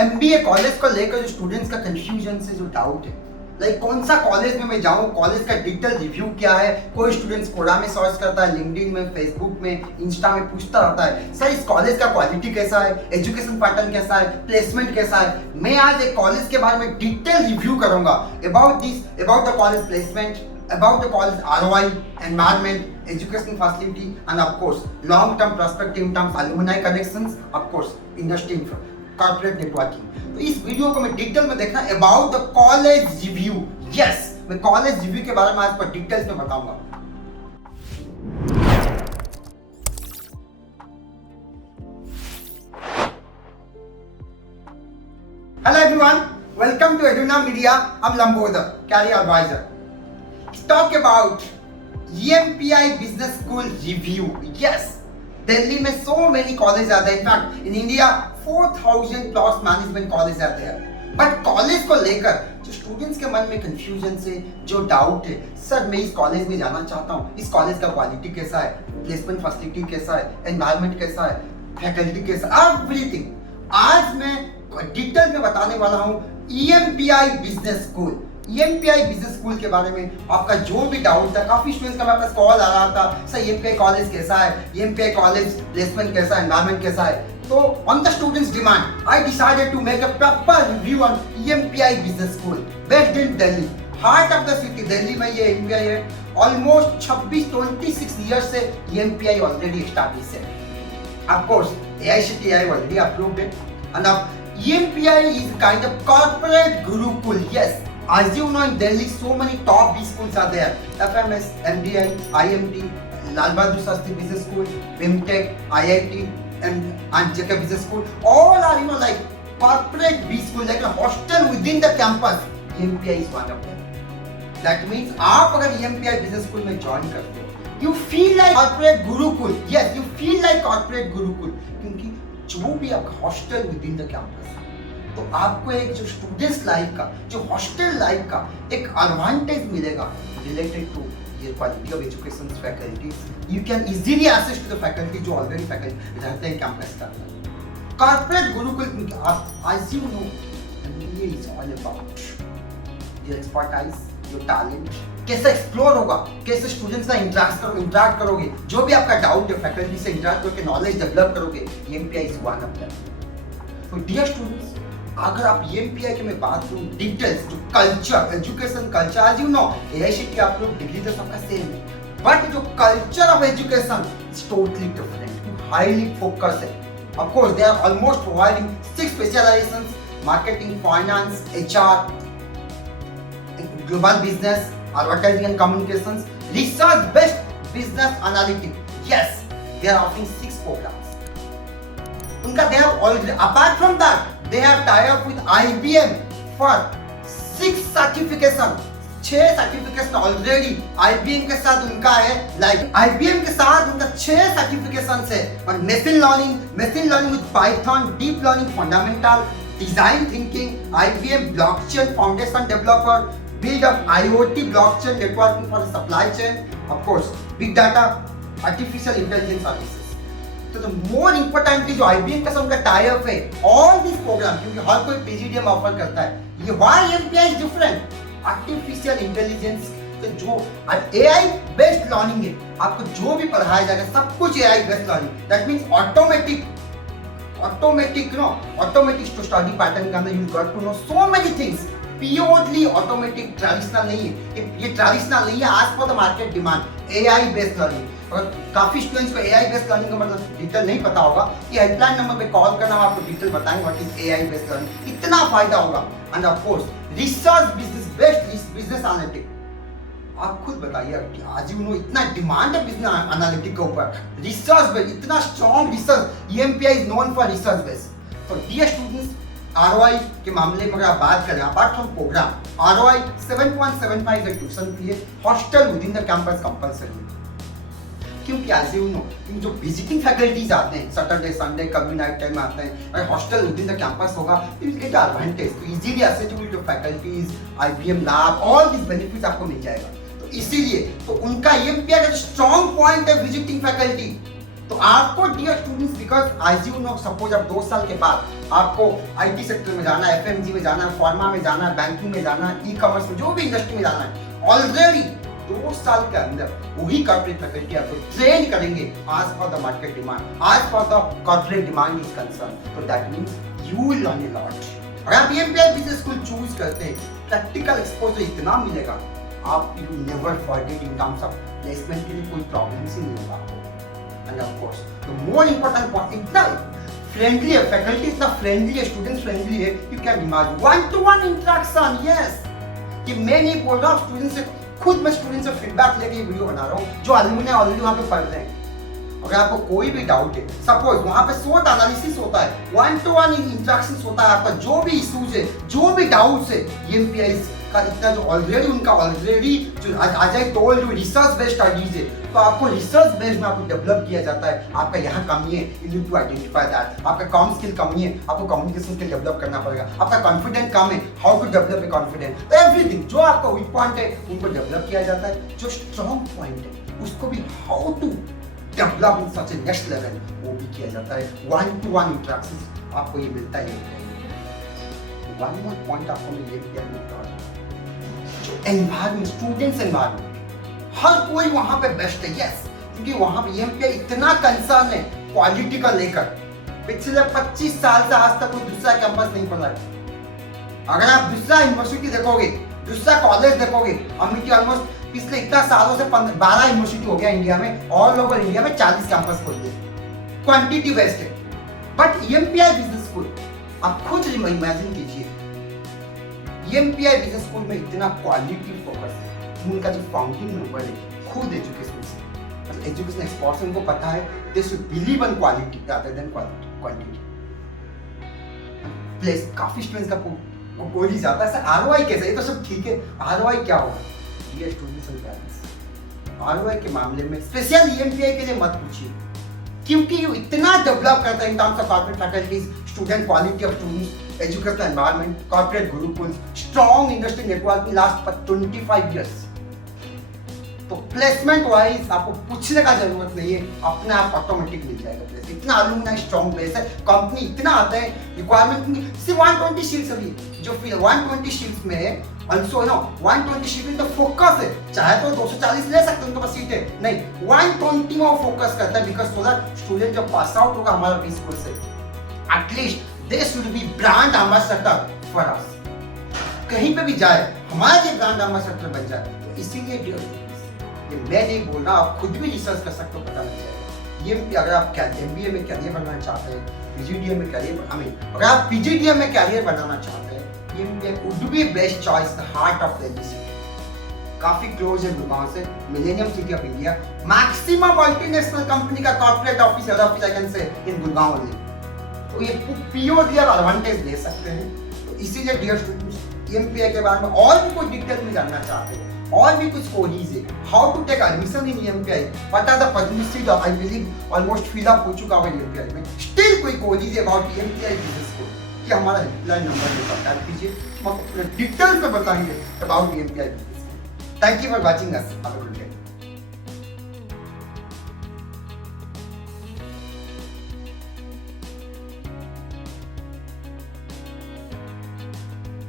MBA college को लेकर जो स्टूडेंट्स का कंफ्यूजन से जो डाउट है, लाइक कौन सा कॉलेज में मैं जाऊं, कॉलेज का डिटेल रिव्यू क्या है। कोई स्टूडेंट्स कोडा में सर्च करता है, लिंक्डइन में, फेसबुक में, इंस्टा में पूछता रहता है सर इस कॉलेज का क्वालिटी कैसा है, एजुकेशन पैटर्न कैसा है, प्लेसमेंट कैसा है। मैं आज एक कॉलेज के बारे में डिटेल रिव्यू करूंगा about the college placement, about the college ROI, environment, education facility, and of course long-term perspective in terms of alumni connections, of course industry corporate networking। तो इस वीडियो को मैं डिटेल में देखना about the college review। yes, मैं college review के बारे में आज पर डिटेल्स में बताऊंगा। Hello everyone, welcome to Eduna Media। I'm Lambodar, career advisor। Talk about EMPI Business School Review। Yes, Delhi में so many colleges are there। In fact, in India 4,000 plus management colleges are there। But college को लेकर जो students के मन में confusion से जो doubt है, सर मैं इस कॉलेज में जाना चाहता हूँ, इस कॉलेज का क्वालिटी कैसा है, प्लेसमेंट फैसिलिटी कैसा है, एनवायरनमेंट कैसा है, फैकल्टी कैसा, एवरीथिंग आज मैं डिटेल में बताने वाला हूँ। EMPI business school, EMPI business school के बारे में आपका जो भी डाउट था, काफी स्टूडेंट्स का मेरे पास कॉल आ रहा था, सर EMPI कॉलेज कैसा है, EMPI कॉलेज प्लेसमेंट कैसा है, एनवायरनमेंट कैसा है। तो on the students demand I decided to make a proper review on EMPI business school based in Delhi, heart of the city. Delhi में ये EMPI है, ऑलमोस्ट 26 ईयर्स से EMPI ऑलरेडी एस्टैब्लिश है। Of course AICTE already approved है and अब EMPI is kind of corporate gurukul। Yes, as you know in Delhi so many top B schools are there, FMS, MDI, IMT, Lal Bahadur Shastri Business School, BIMTech, IIT and JK Business School, all are like corporate B school, like a hostel within the campus। EMPI is one of them। That means आप अगर EMPI business school में join करते हो, you feel like corporate gurukul। Yes, you feel like corporate gurukul क्योंकि जो भी आपका hostel within the campus, तो आपको एक जो स्टूडेंट्स लाइफ का, जो हॉस्टल लाइफ का एक एडवांटेज मिलेगा रिलेटेड टू ये quality of education faculties. You can easily access to the faculty जो ऑलरेडी फैकल्टी रहते हैं कैंपस का। कॉर्पोरेट गुरुकुल, आप आज you know MBA is all about your expertise, your talent, कैसे एक्सप्लोर होगा, कैसे स्टूडेंट्स से इंटरेक्ट करोगे, जो भी आपका डाउट है फैकल्टी से इंटरेक्ट करके नॉलेज डेवलप करोगे। EMPI is one of them. तो डियर स्टूडेंट्स, अगर आप EMPI के मैं बात करूं डिटेल्स, जो कल्चर, एजुकेशन कल्चर, आज यू नो AICTE आप लोग डिग्री तो सबका सेम है, बट जो culture of education is totally different, highly focus है। Of course they are almost providing 6 specialisations, marketing, finance, HR, global business, advertising and communications, research based business analytics। Yes, they are offering 6 programs। उनका they have already, apart from that they have tie up with IBM for 6 certification। 6 certification already IBM के साथ उनका है, like IBM के साथ उनका 6 certification है। और machine learning with Python, deep learning fundamental, design thinking, IBM blockchain foundation developer, build of IoT blockchain networking for the supply chain, of course big data, artificial intelligence services। तो the more importantly जो IBM का उनका tie up है, all these programs, क्योंकि हर कोई PGDM offer करता है, ये why EMPI is different, artificial intelligence तो जो AI based learning है, आपको जो भी पढ़ाया जाएगा सब कुछ AI based learning। that means automatic to study pattern के अंदर you got to know so many things, purely automatic, traditional नहीं है ये ट्रेडिशनल नहीं है, आज for the market demand AI based learning. और काफी स्टूडेंट्स को AI बेस्ड लर्निंग का मतलब डिटेल नहीं पता होगा, ये हेल्पलाइन नंबर पे कॉल करना, हम आपको डिटेल बताएंगे what is AI based learning, इतना फायदा होगा। End of course research business analytic, आप खुद बताइए आज यू नो इतना डिमांड है बिजनेस एनालिटिक के ऊपर, रिसर्च बेस्ड, इतना strong research. EMPI is known for research based. तो डियर स्टूडेंट्स, ROI के मामले में अगर आप बात करें, अपार्ट फ्रॉम प्रोग्राम, ROI 7.75 है ट्यूशन फी है, hostel within the campus compulsory. क्योंकि एज यू नो जो विजिटिंग फैकल्टीज आते हैं सैटरडे संडे कभी नाइट टाइम में आते हैं, अगर hostel within the campus होगा तो विल गेट एडवांटेज, तो easily accessible to faculties, IBM lab, all this benefits आपको मिल जाएगा। तो इसीलिए तो उनका EMPI का स्ट्रॉन्ग पॉइंट है विजिटिंग फैकल्टी। तो आपको dear students, because as you no, suppose अब 2 साल के बाद आपको आईटी सेक्टर में जाना है, एफएमजी में जाना है, फार्मा में जाना है, बैंकिंग में जाना है, ई कॉमर्स में, जो भी इंडस्ट्री में जाना है, ऑलरेडी 2 साल के अंदर वही कॉर्पोरेट फैकल्टी आपको ट्रेन करेंगे आज फॉर द मार्केट डिमांड, आज for the corporate demand is concern. तो that means you will learn a lot. अगर आप एमपीआई बिजनेस स्कूल चूज करते हैं, प्रैक्टिकल एक्सपोजर इतना मिलेगा, आप you never forget in terms of placement के लिए कोई प्रॉब्लम ही नहीं होगा आपको। End of course the more important point, इतना फ्रेंडली है फैकल्टी, इतना फ्रेंडली है, स्टूडेंट्स फ्रेंडली है, you can imagine 1-to-1 interaction. Yes, कि मैं नहीं बोल रहा हूँ स्टूडेंट से, खुद मैं स्टूडेंट से फीडबैक लेके वीडियो बना रहा हूँ, जो अलुमनी ऑलरेडी वहाँ पे पढ़ रहे हैं। अगर आपको कोई भी डाउट है, सपोज वहाँ पे SWOT एनालिसिस होता है, 1-to-1 इंटरेक्शन होता है, आपका जो भी इश्यूज है, जो भी डाउट्स है, एमपीआई का इतना जो ऑलरेडी जो अजय टोल जो रिसर्च बेस्ड स्टडीज है, तो आपको रिसर्च बेस्ड में आपको डेवलप किया जाता है। आपका यहाँ कमी है, you need to identify that. आपका कॉम स्किल कमी है, आपको कम्युनिकेशन स्किल डेवलप करना पड़ेगा। आपका कॉन्फिडेंस कम है, how to develop a confidence. तो एवरीथिंग जो आपका वीक पॉइंट है उनको डेवलप किया जाता है, जो स्ट्रॉन्ग पॉइंट है उसको भी how to develop in such a next level वो भी किया जाता है। 1-to-1 इंटरेक्शन आपको ये मिलता है। वन मोर पॉइंट आपको मैं ये किया मिलता है, जो एनवायरनमेंट, स्टूडेंट्स एनवायरनमेंट, हर कोई वहां पे बेस्ट है। यस, क्योंकि वहां पे एमपीआई इतना कंसर्न है क्वालिटी का लेकर, पिछले 25 साल से आज तक कोई दूसरा कैंपस नहीं खुला है। अगर आप दूसरा यूनिवर्सिटी देखोगे, दूसरा कॉलेज देखोगे, अमिटी ऑलमोस्ट पिछले इतना सालों से 12 यूनिवर्सिटी हो गया इंडिया में, ऑल ओवर इंडिया में 40 कैंपस खोल दिए, क्वांटिटी बेस्ड है। बट एमपीआई बिजनेस स्कूल आप खुद इमेजिन कीजिए, एमपीआई बिजनेस स्कूल में इतना क्वालिटी फोकस है। उनका जो फाउंडिंग मेंबर है खुद एजुकेशन से, मतलब एजुकेशन एक्सपर्ट्स, उनको पता है they should believe in quality rather than quantity. Place काफी स्टूडेंट्स का बोल ही जाता है सर आरओआई कैसा, ये तो सब ठीक है, आरओआई क्या होगा? ये स्टूडेंट्स एंड पेरेंट्स आरओआई के मामले में स्पेशल एमपीआई के लिए मत पूछिए, क्योंकि ये इतना डेवलप करता है in terms of corporate faculties, student quality of students, educational environment, corporate Gurukul, strong industry network in last 25 years. तो प्लेसमेंट वाइज आपको पूछने का जरूरत नहीं है, अपने आप ऑटोमेटिक मिल जाएगा प्लेस। इतना अलुमनी स्ट्रॉन्ग प्लेस है, कंपनी इतना आता है, रिक्वायरमेंट सिर्फ 120 शीट्स अभी जो 120 शीट्स में है, ऑल्सो नो 120 शीट में तो फोकस है, चाहे तो 240 ले सकते हैं, उनके पास सीट है, नहीं 120 में वो फोकस करता है, बिकॉज सो दैट स्टूडेंट जब पास आउट होगा हमारा बी स्कूल से, at least they should be brand ambassador for us. कहीं पे भी जाए हमारा ये ब्रांड एम्बेसडर बन जाए। तो इसीलिए ये मैं नहीं बोल रहा, आप खुद भी रिसर्च कर सकते हो, पता लग जाएगा। ये अगर आप एमबीए में कैरियर बनाना चाहते हैं, पीजीडीएम में कैरियर, अगर आप पीजीडीएम में कैरियर बनाना चाहते हैं, ये would be best choice, the heart of Delhi city. काफी क्लोज है गुड़गांव से, millennium city of India, maximum multinational company का corporate office, head office I can say in Gurgaon only. तो ये पीओडी और एडवांटेज ले सकते हैं। तो इसीलिए डियर स्टूडेंट्स, एमपीआई के बारे में और भी कोई डिटेल में जानना चाहते हैं, और भी कुछ कोरीज है, how to take admission in EMPI, what are the permission, I believe almost fill up हो चुका है एमपीआई में। स्टिल कोई कोरीज है अबाउट एमपीआई बिजनेस स्कूल, कि हमारा हेल्पलाइन नंबर में कांटेक्ट कीजिए, हम आपको डिटेल में बताएंगे about MPI business school. Thank you for watching us, have a good day.